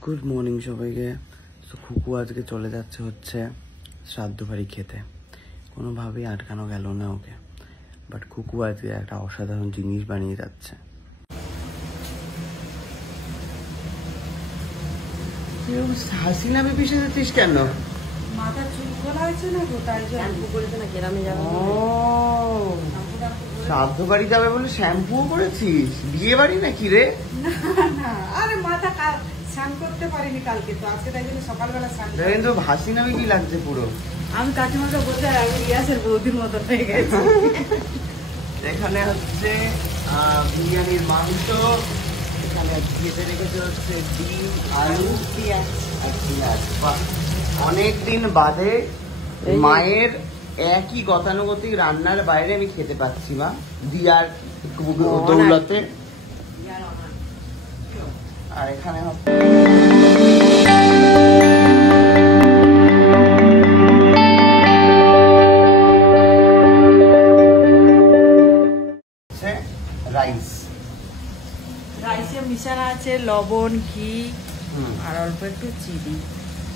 Good morning সবাইকে। তো খুকু আজকে চলে যাচ্ছে হচ্ছে শ্রাদ্ধ বাড়ি খেতে, কোনোভাবেই আটকানো গেল না ওকে। বাট খুকু আজকে একটা অসাধারণ জিনিস বানিয়ে যাচ্ছে। হাসিনা বেবি সেজেছিস কেন? মাথা চুল খোলা হয়েছে না তো, তাই শ্যাম্পু করেছে না, গ্রামে যাবে। শ্রাদ্ধ বাড়ি যাবে বলে শ্যাম্পুও করেছিস? বিয়ে বাড়ি নাকি রে? না না, আরে মাথা স্নান করতে পারিনি কালকে, তো আজকে তাই জন্য সকালবেলা স্নান। কিন্তু হাসিনা বেবি লাগছে পুরো। আমি কাকিমাকে বলতে আমি ইয়াসের বৌদির মতো হয়ে গেছি। এখানে হচ্ছে বিরিয়ানির মাংস, এখানে ভেজে রেখেছে হচ্ছে ডিম, আলু, পেঁয়াজ আর পেঁয়াজ। অনেকদিন বাদে মায়ের একই গতানুগতিক রান্নার বাইরে আমি খেতে পাচ্ছি মা, দিয়ার দৌলতে। আর এখানে রাইসে মিশানো আছে লবণ, ঘি আর অল্প একটু চিনি।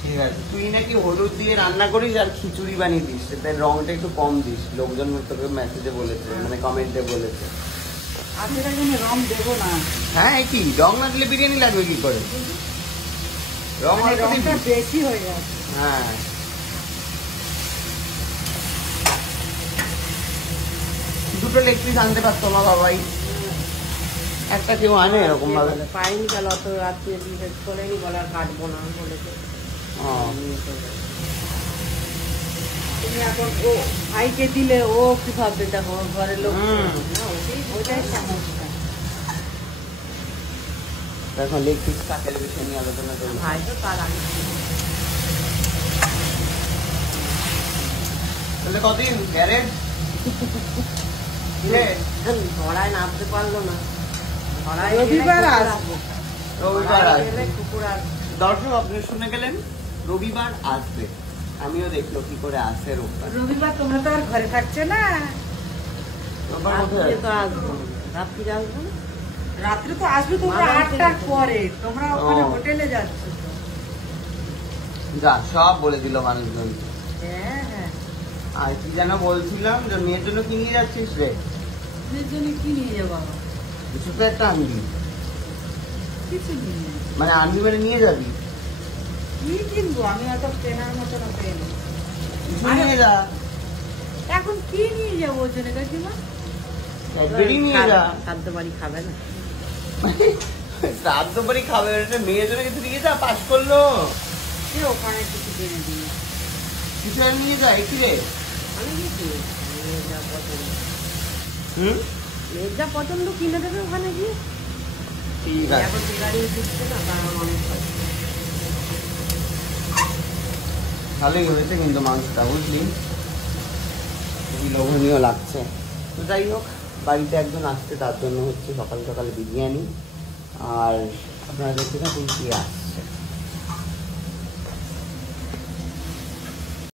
ঠিক আছে, তুই নাকি হলুদ দিয়ে রান্না করিস আর খিচুড়ি বানিয়ে দিস, তাই রংটা একটু কম দিস। লোকজন তোকে মেসেজে বলেছে, মানে কমেন্টে বলেছে। আমি তার জন্য রং দেবো না। হ্যাঁ, কি রং না দিলে বিরিয়ানি লাগবে কি করে? রংটা বেশি হয়ে যাচ্ছে। হ্যাঁ, দুটো লেগ পিস আনতে পারতো না বাবাই, একটা কেউ আনে এরকম ভাবে। পাইনি কাল অত রাত্রে করেনি, বলে আর কাটবো না বলেছে। তুমি এখন ও ভাইকে দিলে ও কি ভাববে, দেখো ঘরের লোক। ওইটাই সমস্যা। এখন লেগ পিস কাকে বিষয় নিয়ে আলোচনা করবো। ভাই তো তার আগে তাহলে কদিন গ্যারেজ ধরায় নামতে পারলো না। রবিবার আসবো। রবিবার আসবে দর্শক, আপনি শুনে গেলেন, রবিবার আসবে। আমিও দেখলো কি করে আসে রবিবার। রবিবার তোমরা তো আর ঘরে থাকছে না। রাত্রে তো আসবে তোমরা 8টার পরে, তোমরা ওখানে হোটেলে যাচ্ছ। যা সব বলে দিল মানুষজন। হ্যাঁ হ্যাঁ। আর কি যেন বলছিলাম, যে মেয়ের জন্য কি নিয়ে যাচ্ছিস রে? মেয়ের জন্য কি নিয়ে যাবো বাবা? কিছু তো একটা আনবি। কিছু নিয়ে মানে আনবি মানে নিয়ে যাবি? কি কিনবো আমি? এত কেনার মতো না পেয়ে কিছু নিয়ে যা। এখন কি নিয়ে যাবো ওর জন্য কাকিমা? ক্যাডবেরি নিয়ে যা। শ্রাদ্ধ বাড়ি খাবে না? শ্রাদ্ধ বাড়ি খাবে, মেয়ের জন্য কিছু নিয়ে যা। পাস করলো, ওখানে কিছু কিনে দিয়ে কিছু নিয়ে যা। কি রে? আমি কিছু মেয়ের যা পছন্দ, মেয়ের যা পছন্দ কিনে দেবে ওখানে গিয়ে। ঠিক আছে, এখন গাড়ি দিচ্ছে না, তার অনেক ভালোই হয়েছে কিন্তু মাংসটা, বুঝলি, খুবই লোভনীয় লাগছে। তো যাই হোক, বাড়িতে একজন আসছে, তার জন্য হচ্ছে সকাল সকাল বিরিয়ানি। আর আপনারা দেখতে থাকুন কি আসছে।